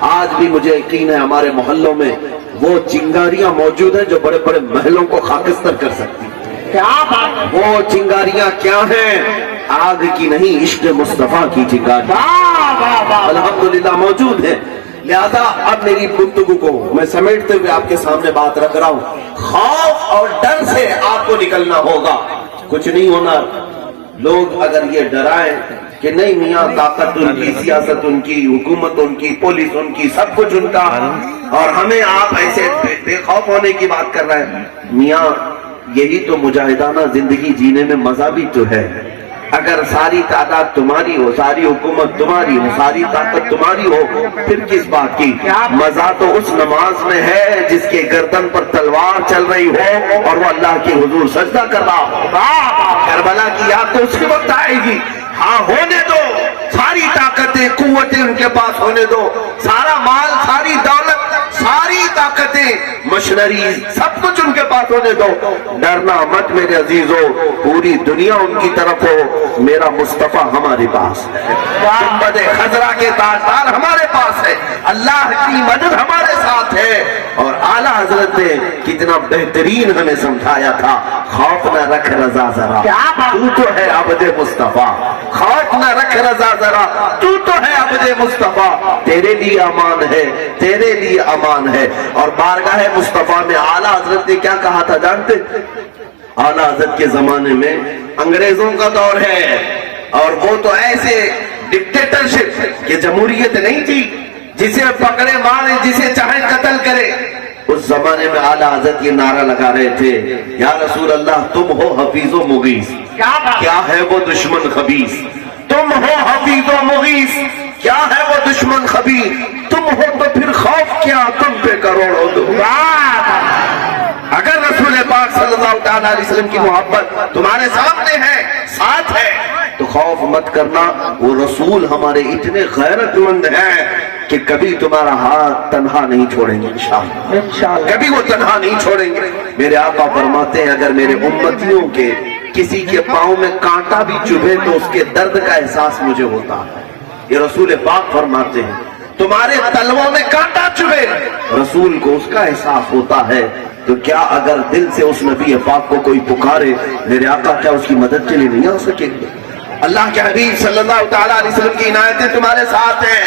آج بھی مجھے یقین ہے ہمارے محلوں میں وہ چنگاریاں موجود ہیں جو بڑے بڑے محلوں کو خاکستر کر سکتی ہیں۔ کیا بات ہے؟ وہ چنگاریاں کیا ہیں؟ آگ کی نہیں، عشق مصطفیٰ کی چنگاری الحمدللہ موجود ہے۔ لہذا اب میری گفتگو کو میں سمیٹتے ہوئے آپ کے سامنے بات رکھ رہا ہوں، خوف اور ڈر سے آپ کو نکلنا ہوگا، کچھ نہیں ہونا۔ لوگ اگر یہ ڈرائیں کہ نہیں میاں طاقت ان کی، سیاست ان کی، حکومت ان کی، پولیس ان کی، سب کچھ ان کا، اور ہمیں آپ ایسے بے خوف ہونے کی بات کر رہے ہیں، میاں یہی تو مجاہدانہ زندگی جینے میں مزہ بھی تو ہے۔ اگر ساری تعداد تمہاری ہو، ساری حکومت تمہاری ہو، ساری طاقت تمہاری ہو، پھر کس بات کی؟ مزہ تو اس نماز میں ہے جس کے گردن پر تلوار چل رہی ہو اور وہ اللہ کے حضور سجدہ کر رہا ہو۔ کربلا کی یاد تو اس کے وقت آئے گی۔ ہاں ہونے دو، ساری طاقتیں قوتیں ان کے پاس ہونے دو، سارا مال، ساری دولت، ساری طاقتیں، مشنریز، سب کچھ ان کے پاس ہونے دو۔ ڈرنا مت میرے عزیزو، پوری دنیا ان کی طرف ہو، میرا مصطفیٰ ہمارے پاس ہے، گنبد خضرا کے تاجدار ہمارے پاس ہے، اللہ کی مدد ہمارے ساتھ ہے۔ اور اعلیٰ حضرت نے کتنا بہترین ہمیں سمجھایا تھا، خوف نہ رکھ رضا ذرا، تو تو ہے عبد مصطفیٰ، خوف نہ رکھ رضا ذرا، تو تو ہے عبد مصطفیٰ، تیرے لیے امان ہے، تیرے لیے امان ہے۔ اور بارگاہ مصطفیٰ میں اعلیٰ حضرت نے کیا کہا تھا جانتے؟ اعلیٰ حضرت کے زمانے میں انگریزوں کا دور ہے، اور وہ تو ایسے ڈکٹیٹرشپ کہ جمہوریت نہیں تھی، جسے پکڑے مارے، جسے چاہے قتل کرے۔ اس زمانے میں اعلیٰ حضرت یہ نعرہ لگا رہے تھے، یا رسول اللہ تم ہو حفیظ و مغیث، کیا ہے وہ دشمن خبیث؟ تم ہو حفیظ و مغیث، کیا ہے وہ دشمن خبیث؟ تم ہو تو پھر خوف کیا، تم پہ کروڑوں دو۔ اگر رسول پاک صلی اللہ علیہ وسلم کی محبت تمہارے سامنے ہے، ساتھ ہے، تو خوف مت کرنا، وہ رسول ہمارے اتنے غیرت مند ہیں کہ کبھی تمہارا ہاتھ تنہا نہیں چھوڑیں گے انشاءاللہ، کبھی وہ تنہا نہیں چھوڑیں گے۔ میرے آقا فرماتے ہیں اگر میرے امتیوں کے کسی کے پاؤں میں کانٹا بھی چبھے تو اس کے درد کا احساس مجھے ہوتا ہے۔ یہ رسول پاک فرماتے ہیں تمہارے تلووں میں کانٹا چبھے، رسول کو اس کا احساس ہوتا ہے، تو کیا اگر دل سے اس نبی پاک کو کوئی پکارے، میرے آقا کیا اس کی مدد کے لیے نہیں آ سکیں گے؟ اللہ کے حبیب صلی اللہ تعالیٰ علیہ وسلم کی عنایتیں تمہارے ساتھ ہیں۔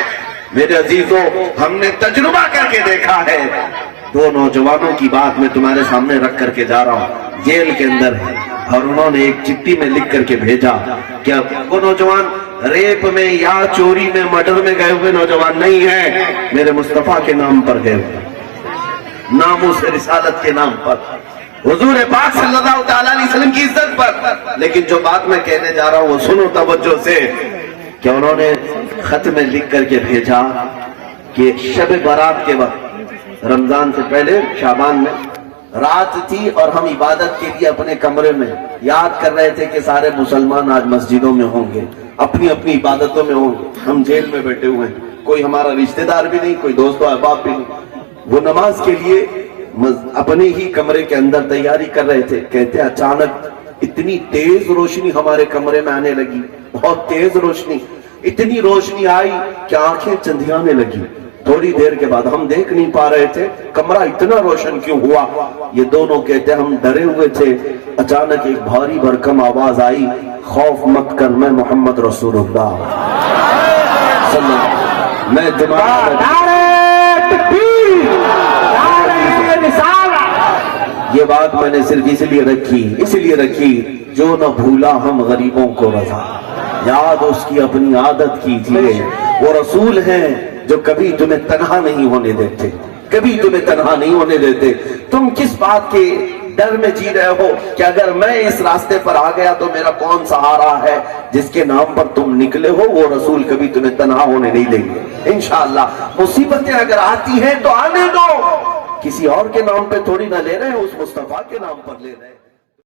میرے عزیزوں ہم نے تجربہ کر کے دیکھا ہے، دو نوجوانوں کی بات میں تمہارے سامنے رکھ کر کے جا رہا ہوں، جیل کے اندر ہے، اور انہوں نے ایک چٹھی میں لکھ کر کے بھیجا کہ وہ نوجوان ریپ میں یا چوری میں مرڈر میں گئے ہوئے نوجوان نہیں ہیں، میرے مصطفیٰ کے نام پر گئے ہوئے، ناموس رسالت کے نام پر، حضور پاک صلی اللہ تعالیٰ علیہ وسلم کی عزت پر۔ لیکن جو بات میں کہنے جا رہا ہوں وہ سنو توجہ سے، کہ انہوں نے خط میں لکھ کر کے بھیجا کہ شب برات کے وقت، رمضان سے پہلے شعبان میں رات تھی اور ہم عبادت کے لیے اپنے کمرے میں یاد کر رہے تھے کہ سارے مسلمان آج مسجدوں میں ہوں گے، اپنی اپنی عبادتوں میں ہوں گے، ہم جیل میں بیٹھے ہوئے ہیں، کوئی ہمارا رشتہ دار بھی نہیں، کوئی دوست و احباب بھی نہیں۔ وہ نماز کے لیے اپنے ہی کمرے کے اندر تیاری کر رہے تھے، کہتے اچانک اتنی تیز روشنی ہمارے کمرے میں آنے لگی، بہت تیز روشنی، اتنی روشنی آئی کہ آنکھیں چندھیانے لگی۔ تھوڑی دیر کے بعد ہم دیکھ نہیں پا رہے تھے کمرہ اتنا روشن کیوں ہوا۔ یہ دونوں کہتے ہم ڈرے ہوئے تھے، اچانک ایک بھاری بھرکم آواز آئی، خوف مت کر، میں محمد رسول اللہ صلی اللہ علیہ وسلم، میں تمہارا۔ یہ بات میں نے صرف اس لیے رکھی جو نہ بھولا ہم غریبوں کو رضا، یاد اس کی اپنی عادت کیجیے، وہ رسول ہیں جو کبھی تمہیں تنہا نہیں ہونے دیتے، کبھی تمہیں تنہا نہیں ہونے دیتے۔ تم کس بات کے ڈر میں جی رہے ہو کہ اگر میں اس راستے پر آ گیا تو میرا کون سہارا ہے؟ جس کے نام پر تم نکلے ہو وہ رسول کبھی تمہیں تنہا ہونے نہیں دیں گے انشاءاللہ۔ مصیبتیں اگر آتی ہیں تو آنے دو، کسی اور کے نام پہ تھوڑی نہ لے رہے ہیں، اس مصطفیٰ کے نام پر لے رہے ہیں۔